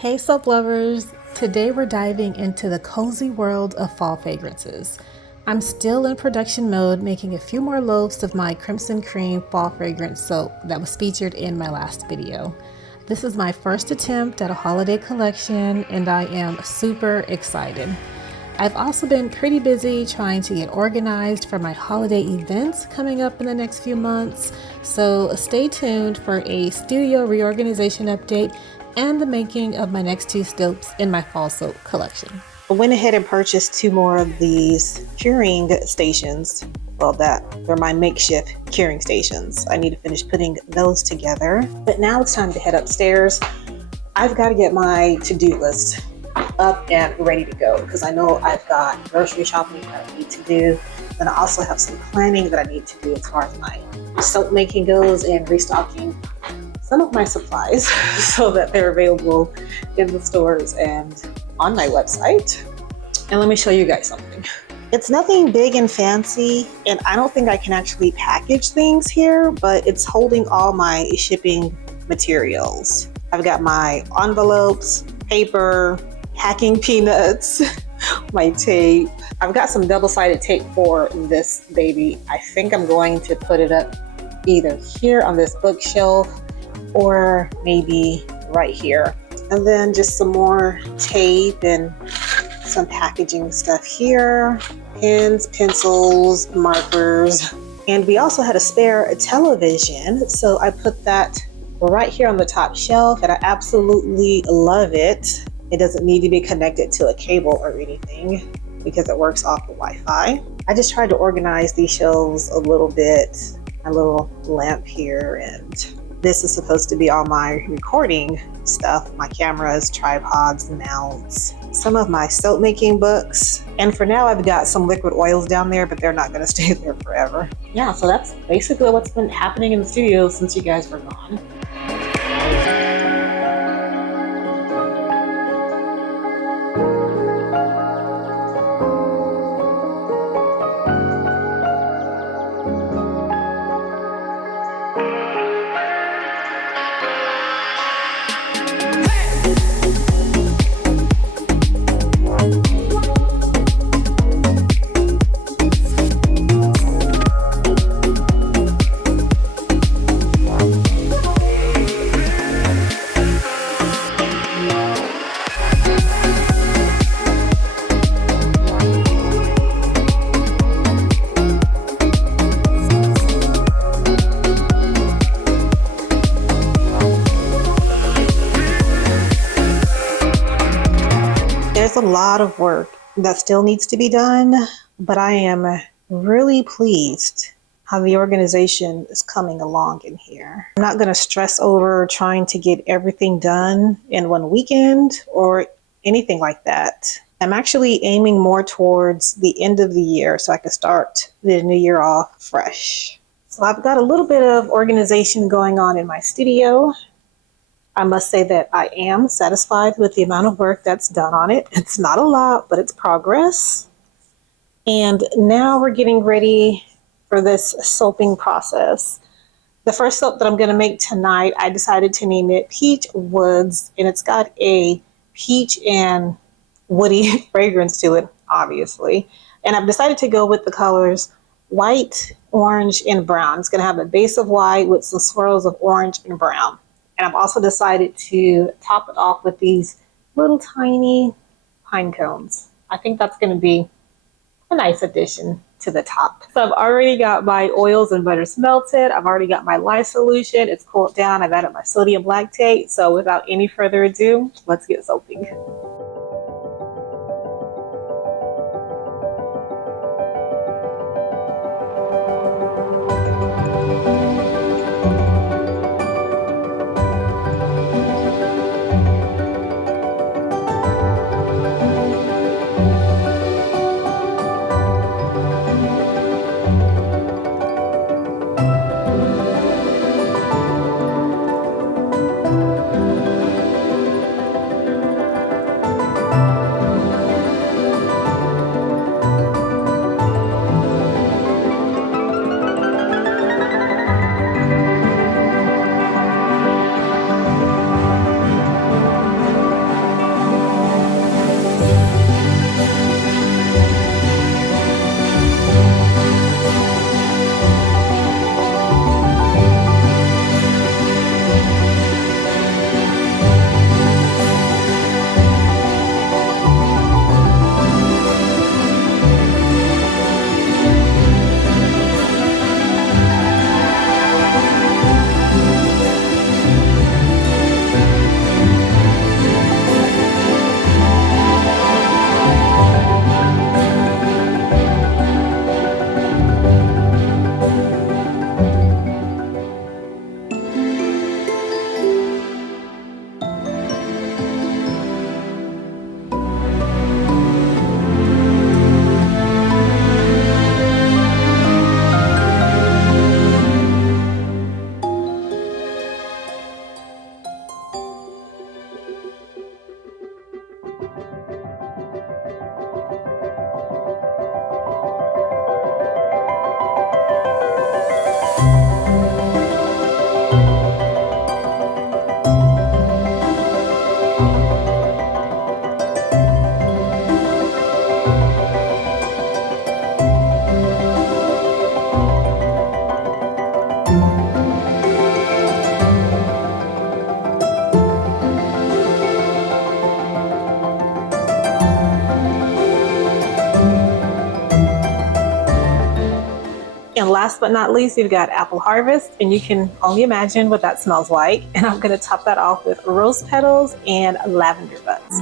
Hey soap lovers! Today we're diving into the cozy world of fall fragrances. I'm still in production mode making a few more loaves of my Crimson Cream fall fragrance soap that was featured in my last video. This is my first attempt at a holiday collection and I am super excited. I've also been pretty busy trying to get organized for my holiday events coming up in the next few months, so stay tuned for a studio reorganization update and the making of my next two soaps in my fall soap collection. I went ahead and purchased two more of these curing stations. Well, they're my makeshift curing stations. I need to finish putting those together. But now it's time to head upstairs. I've got to get my to-do list up and ready to go because I know I've got grocery shopping that I need to do. And I also have some planning that I need to do as far as my soap making goes and restocking some of my supplies so that they're available in the stores and on my website. And let me show you guys something. It's nothing big and fancy, and I don't think I can actually package things here, but it's holding all my shipping materials. I've got my envelopes, paper, packing peanuts, my tape. I've got some double-sided tape for this baby. I think I'm going to put it up either here on this bookshelf or maybe right here. And then just some more tape and some packaging stuff here, pens, pencils, markers. And we also had a spare television, so I put that right here on the top shelf, and I absolutely love it. It doesn't need to be connected to a cable or anything because it works off the Wi-Fi. I just tried to organize these shelves a little bit. My little lamp here, and this is supposed to be all my recording stuff, my cameras, tripods, mounts, some of my soap making books. And for now, I've got some liquid oils down there, but they're not gonna stay there forever. Yeah, so that's basically what's been happening in the studio since you guys were gone. There's a lot of work that still needs to be done, but I am really pleased how the organization is coming along in here. I'm not going to stress over trying to get everything done in one weekend or anything like that. I'm actually aiming more towards the end of the year so I can start the new year off fresh. So I've got a little bit of organization going on in my studio. I must say that I am satisfied with the amount of work that's done on it. It's not a lot, but it's progress. And now we're getting ready for this soaping process. The first soap that I'm going to make tonight, I decided to name it Peach Woods, and it's got a peach and woody fragrance to it, obviously. And I've decided to go with the colors white, orange, and brown. It's going to have a base of white with some swirls of orange and brown. And I've also decided to top it off with these little tiny pine cones. I think that's going to be a nice addition to the top. So I've already got my oils and butters melted. I've already got my lye solution. It's cooled down. I've added my sodium lactate. So without any further ado, let's get soaping. And last but not least, we've got Apple Harvest, and you can only imagine what that smells like. And I'm gonna top that off with rose petals and lavender buds.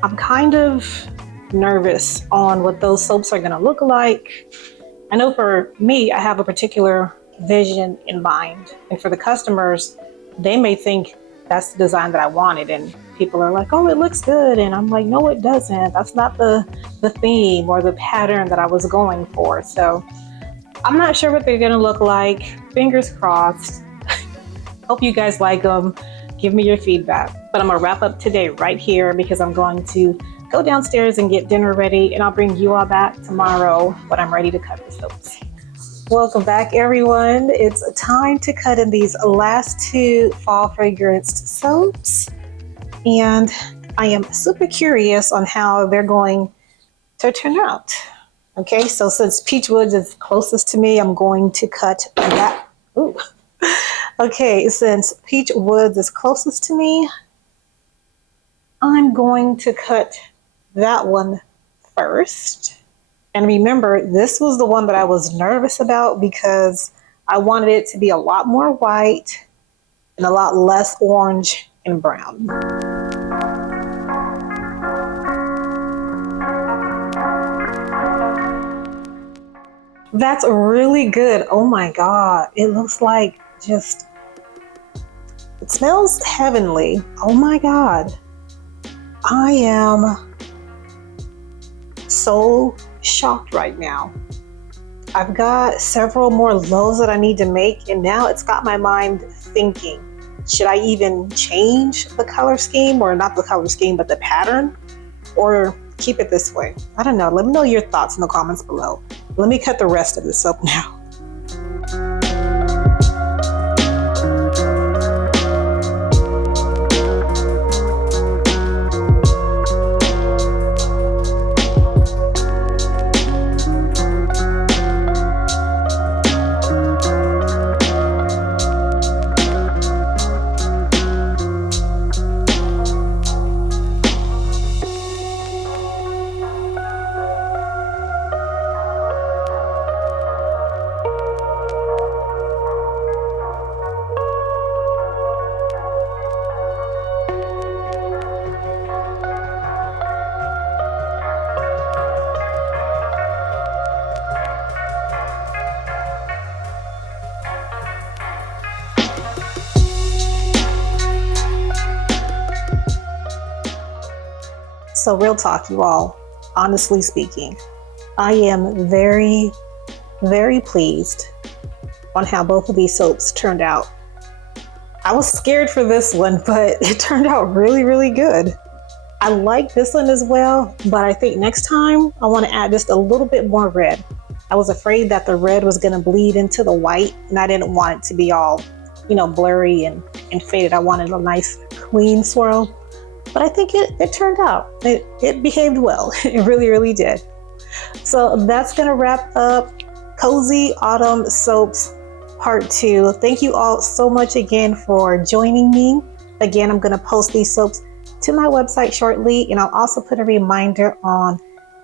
I'm kind of nervous on what those soaps are gonna look like. I know for me, I have a particular vision in mind. And for the customers, they may think that's the design that I wanted. And people are like, oh, it looks good. And I'm like, no, it doesn't. That's not the theme or the pattern that I was going for. So I'm not sure what they're gonna look like. Fingers crossed. Hope you guys like them. Give me your feedback. But I'm gonna wrap up today right here because I'm going to go downstairs and get dinner ready, and I'll bring you all back tomorrow when I'm ready to cut the soaps. Welcome back, everyone. It's time to cut in these last two fall fragranced soaps, and I am super curious on how they're going to turn out. Okay, so since Peach Woods is closest to me, I'm going to cut that. Ooh. Okay, since Peach Woods is closest to me, I'm going to cut that one first. And remember, this was the one that I was nervous about because I wanted it to be a lot more white and a lot less orange and brown. That's really good. Oh my God. It looks like it smells heavenly. Oh my God. I am so shocked right now. I've got several more loaves that I need to make, and now it's got my mind thinking, should I even change the color scheme, or not the color scheme, but the pattern, or keep it this way? I don't know. Let me know your thoughts in the comments below. Let me cut the rest of the soap now. So real talk, you all, honestly speaking, I am very, very pleased on how both of these soaps turned out. I was scared for this one, but it turned out really, really good. I like this one as well, but I think next time I want to add just a little bit more red. I was afraid that the red was going to bleed into the white, and I didn't want it to be all, blurry and faded. I wanted a nice clean swirl. But I think it turned out. It behaved well. It really, really did. So that's going to wrap up Cozy Autumn Soaps Part 2. Thank you all so much again for joining me. Again, I'm going to post these soaps to my website shortly, and I'll also put a reminder on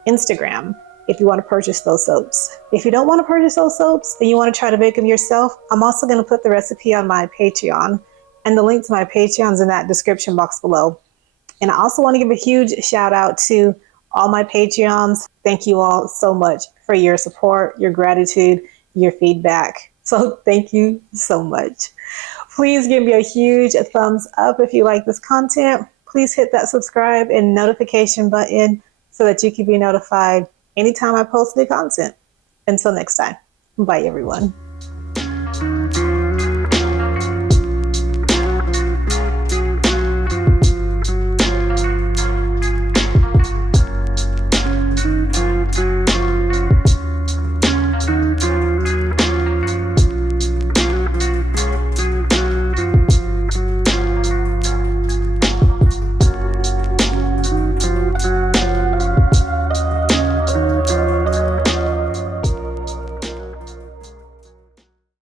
Instagram if you want to purchase those soaps. If you don't want to purchase those soaps and you want to try to make them yourself, I'm also going to put the recipe on my Patreon, and the link to my Patreon is in that description box below. And I also want to give a huge shout out to all my Patreons. Thank you all so much for your support, your gratitude, your feedback. So thank you so much. Please give me a huge thumbs up if you like this content. Please hit that subscribe and notification button so that you can be notified anytime I post new content. Until next time, bye everyone.